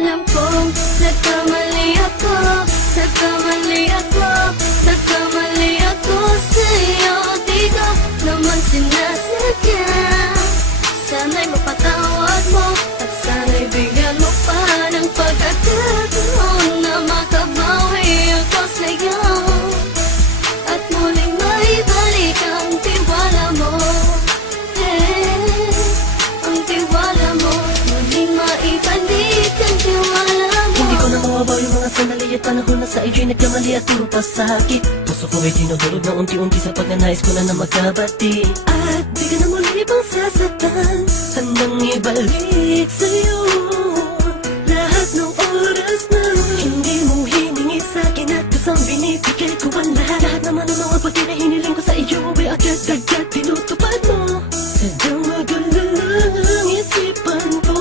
Alam kong nagkamali ako, nagkamali ako, nagkamali ako sa'yo. Di ko naman sinasadya. Sana'y mapatawad mo at sana'y bigyan mo pa ng pagkakataon na makabawi ako sa'yo at muling maibalik ang tiwala mo. Ang tiwala mo, muling maibalik ang tiwala mo. Hindi ko na mawabaw yung mga sandali at panahon na sa iyo'y nagkamali at puro pasakit. Puso ko ay dinudulog na unti-unti sa pagnanais ko na magkabati. At di ka na muli pang sasaktan, handang ibalik sa'yo lahat ng oras na hindi mo hiningi sa'kin at kusang binibigay ko ang lahat. Lahat naman ng mga pagkain na hiniling ko sa iyo ay agad-agad tinutupad mo. Sadyang magulo lang isipan ko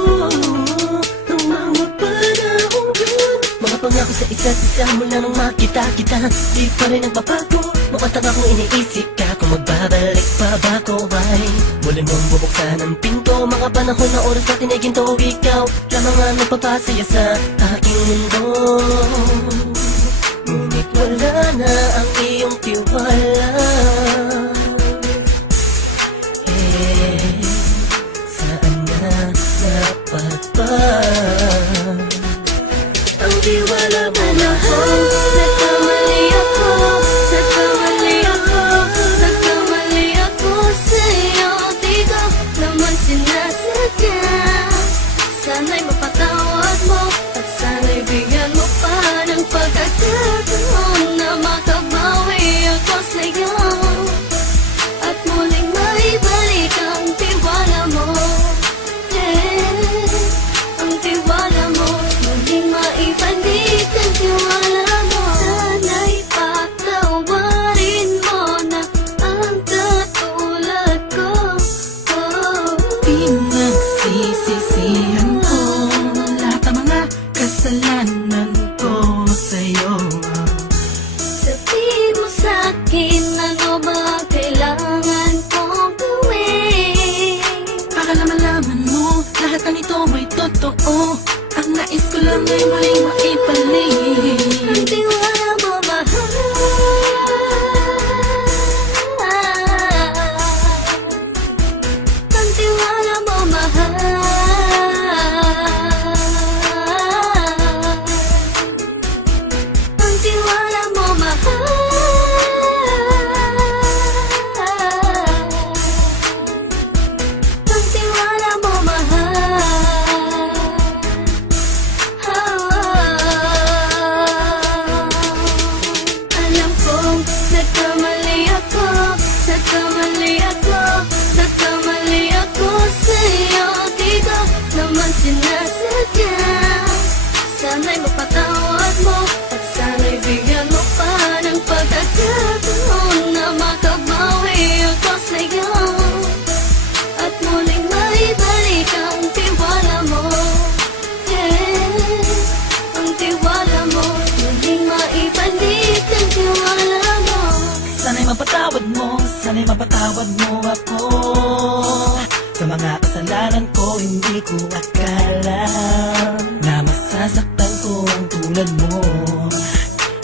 ng mga panahon yun. Mga pangako sa isa't isa mula nung makita kita, di pa rin nagbabago. Mukhang akong iniisip ka kung magbabalik pa ba ko ay muli mong bubuksan ang pinto. Mga panahon na oras natin ay ginto, ikaw lamang ang nagpapasaya sa aking mundo. Ngunit wala na ang iyong tiwala. Saan na dapat ba ang tiwala mo? Nagkamali ako, nagkamali ako, nagkamali ako sa'yo. Di ko naman sinasadya. Sana'y mapatawad mo at sana'y bigyan mo pa ng pagkakataon na makabawi ako sa'yo at muling maibalik ang tiwala mo. Ang tiwala mo, muling maibalik ang tiwala mo. Sana'y patawarin mo na ang katulad ko. Pinagsisisihan ko lahat ng mga kasalanan ko sa'yo. Sabihin mo sa'kin ano ba kailangan kong gawin Para malaman mo lahat ng ito ay totoo. Ang nais ko lang ay muling maibalik ang tiwala mo, mahal. Ang tiwala mo, mahal. Ang tiwala mo, mahal. Ang tiwala mo, mahal. Alam kong nagkamali ako, nagkamali ako, nagkamali ako sa'yo. Di ko naman sinasadya. Sana'y mapatawad mo at sana'y bigyan mo pa ng pagkakataon na makabawi ako sa'yo at muling maibalik ang tiwala mo. Ang tiwala mo, muling maibalik ang tiwala mo. Sana'y mapatawad mo, sana'y mapatawad mo ako sa mga kasalanan ko. Hindi ko akala na masasaktan ko ang tulad mo.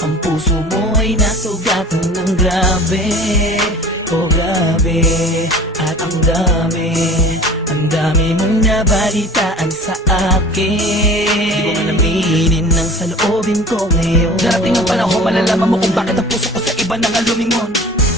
Ang puso mo ay nasugatan ng grabe, oh grabe. At ang dami mong nabalitaan sa akin. Di ko man aminin ang saloobin ko ngayon. Darating ang panahon, malalaman mo kung bakit ang puso ko sa iba nang lumingon.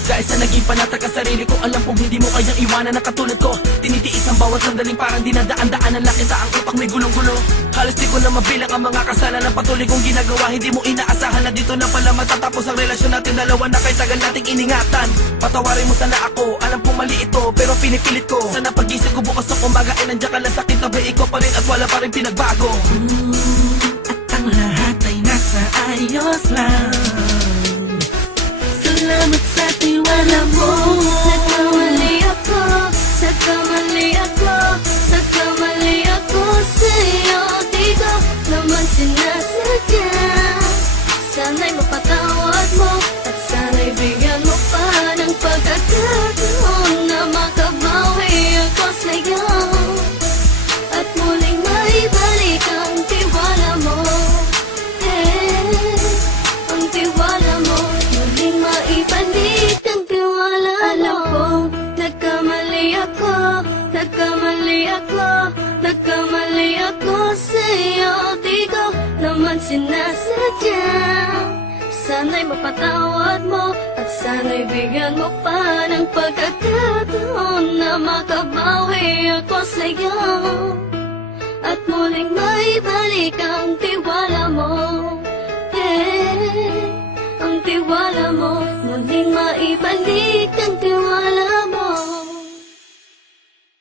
Dahil sa naging panatag ka sarili ko, alam kong hindi mo kayang iwanan na katulad ko. Tinitiis ang bawat sandaling parang dinadaan-daan ang lakita ang utak may gulong-gulo. Halos di ko na mabilang ang mga kasalanan patuloy kong ginagawa. Hindi mo inaasahan na dito na pala matatapos ang relasyon natin dalawa na kay tagal nating iningatan. Patawarin mo sana ako, alam kong mali ito pero pinipilit ko. Sana pag-isip ko bukas ng umaga ay nandiyan ka lang sa akin, tabi ko pa rin at wala pa rin pinagbago. At ang lahat ay nasa ayos lang. Salamat sa tiwala mo. Nagkamali ako, nagkamali ako, nagkamali ako sa'yo. Di ko naman sinasadya. Sana'y mapatawad mo at sana'y bigyan mo pa ng pagkakataon na makabawi ako sa'yo at muling maibalik ang tiwala Nagkamali ako sa'yo, di ko naman sinasadya. Sana'y mapatawad mo at sana'y bigyan mo pa ng pagkakataon na makabawi ako sa'yo at muling maibalik ang tiwala mo. Ang tiwala mo, muling maibalik ang tiwala